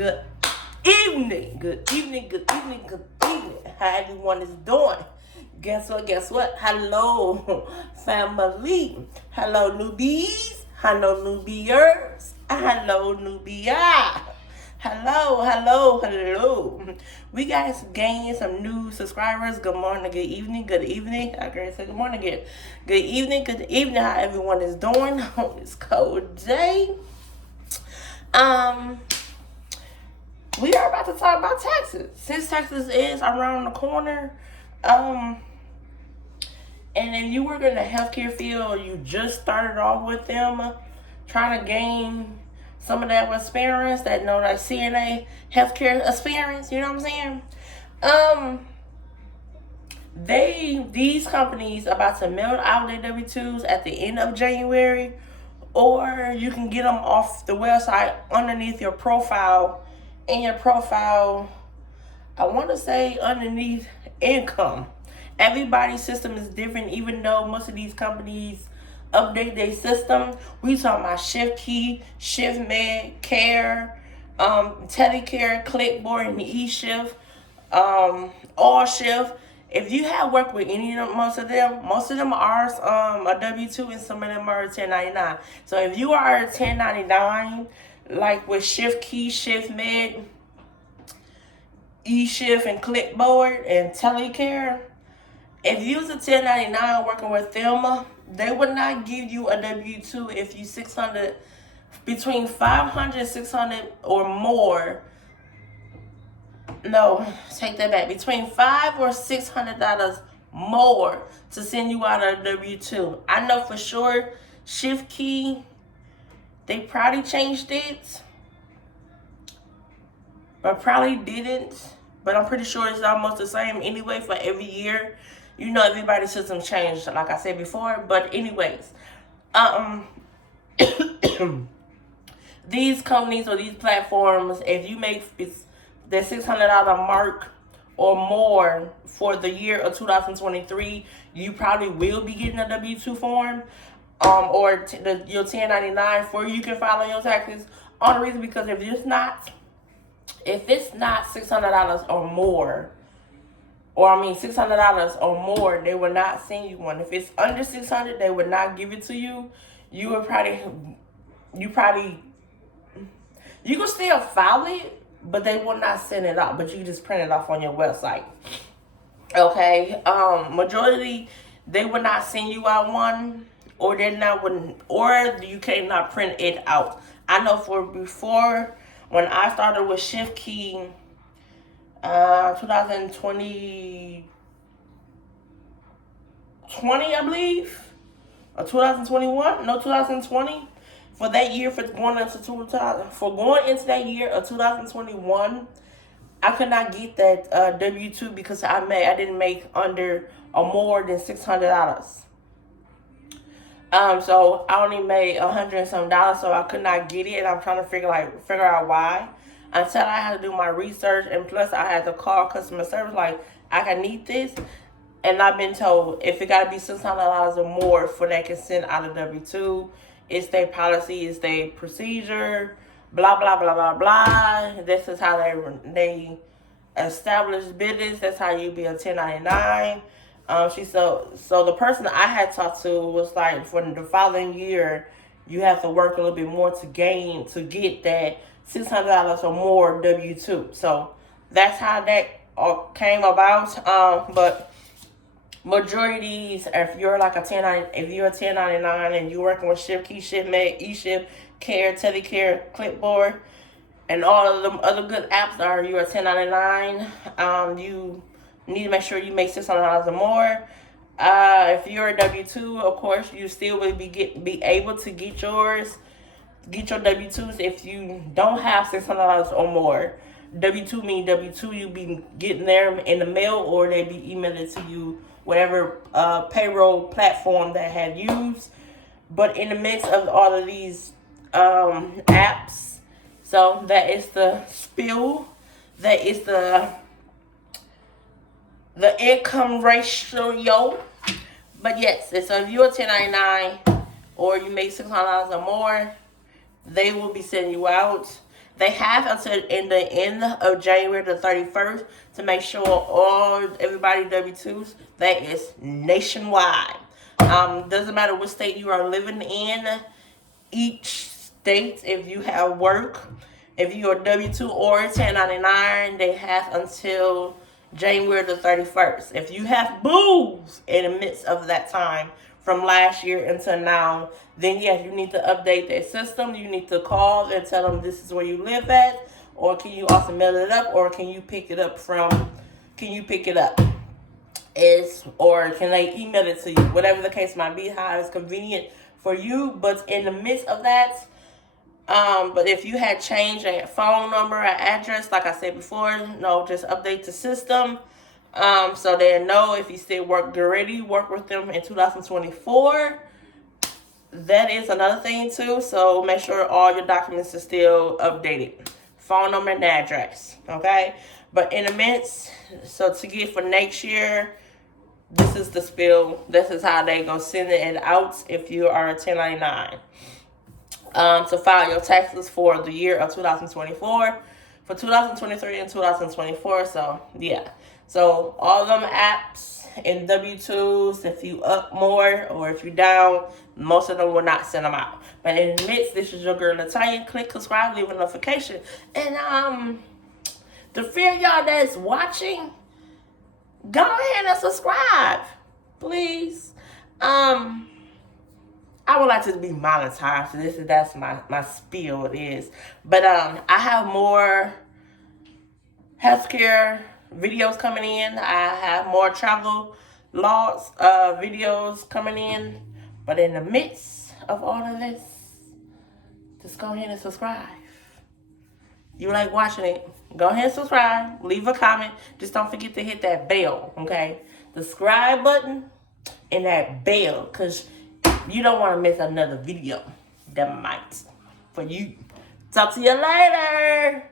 good evening, good evening, good evening, good evening. How everyone is doing? Guess what? Hello, family. Hello, newbies. Hello, newbiers. Hello, newbia. Hello. We guys gained some new subscribers. Good morning, good evening, good evening. I can't say good morning again. Good evening. How everyone is doing on this cold day. We are about to talk about taxes. Since Texas is around the corner, and if you work in the healthcare field, you just started off with them, trying to gain some of that experience, that CNA healthcare experience. You know what I'm saying? These companies about to mail out their W-2s at the end of January, or you can get them off the website underneath your profile. In your profile, I want to say underneath income. Everybody's system is different, even though most of these companies update their system. We talking about ShiftKey, Shiftmed, Kare, IntelyCare, Clipboards, and Eshyft, AllShift. If you have worked with any of them, most of them are a W-2, and some of them are a 1099. So if you are a 1099, like with ShiftKey, Shiftmed, Eshyft, and Clipboard, and IntelyCare, if you was a 1099 working with them, they would not give you a W-2 if you 600, between 500, 600 or more. No, take that back. Between $500 or $600 more to send you out a W-2. I know for sure ShiftKey, they probably changed it, but probably didn't. But I'm pretty sure it's almost the same anyway for every year. You know, everybody's system changed, like I said before. But anyways, these companies or these platforms, if you make the $600 mark or more for the year of 2023, you probably will be getting a W-2 form, or your 1099 for you can file on your taxes. On the reason, because if it's not $600 or more, $600 or more, they will not send you one. If it's under 600, they would not give it to you. You can still file it, but they will not send it out. But you can just print it off on your website. Okay. Majority, they would not send you out one, or you cannot print it out. I know for before, when I started with ShiftKey, 2020, I believe, or 2021, no, 2020. For that year, going into that year of 2021, I could not get that W-2 because I didn't make under or more than $600. So I only made $100 and some, so I could not get it, and I'm trying to figure out why. Until I had to do my research, and plus I had to call customer service like, I need this, and I've been told if it gotta be $600 or more for they can send out a W-2. It's their policy, it's their procedure, blah blah blah blah blah. This is how they establish business. That's how you be a 1099. So the person I had talked to was like, for the following year, you have to work a little bit more to get that $600 or more W-2. So that's how that all came about. But majorities, if you're a 1099 and you're working with ShiftKey, Shiftmed, Eshyft, Kare, IntelyCare, Clipboard, and all of them other good apps you're a 1099, you need to make sure you make $600 or more. If you're a W-2, of course, you still will be able to get your W-2s if you don't have $600 or more. W-2 means W-2, you be getting them in the mail, or they be emailed to you, whatever payroll platform that have used. But in the midst of all of these apps, so that is the spill. That is the income ratio. But yes, so if you're a 1099 or you make $600 or more, they will be sending you out. They have until in the end of January the 31st to make sure everybody W-2s. That is nationwide. Doesn't matter what state you are living in. Each state, if you have work, if you are W-2 or 1099, they have until January the 31st. If you have booze in the midst of that time from last year until now, then yes, you need to update their system. You need to call and tell them this is where you live at, or can you also mail it up, or can you pick it up or can they email it to you? Whatever the case might be, how it's convenient for you. But in the midst of that, but if you had changed a phone number or address, like I said before, no, just update the system. So they know if you still work with them in 2024. That is another thing too. So make sure all your documents are still updated. Phone number and address. Okay? But in the midst, so to get for next year, this is the spill. This is how they gonna send it out if you are a 1099. To file your taxes for the year of 2024, for 2023 and 2024. So yeah. So all them apps and W-2s, if you up more or if you down, most of them will not send them out. But in the midst, this is your girl Natalia. Click subscribe, leave a notification. And the few of y'all that's watching, go ahead and subscribe, please. I would like to be monetized. So that's my spiel. It is. But I have more healthcare videos coming in. I have more travel logs videos coming in. But in the midst of all of this, just go ahead and subscribe. You like watching it, go ahead and subscribe. Leave a comment. Just don't forget to hit that bell, okay? The subscribe button and that bell, because you don't want to miss another video that might for you. Talk to you later.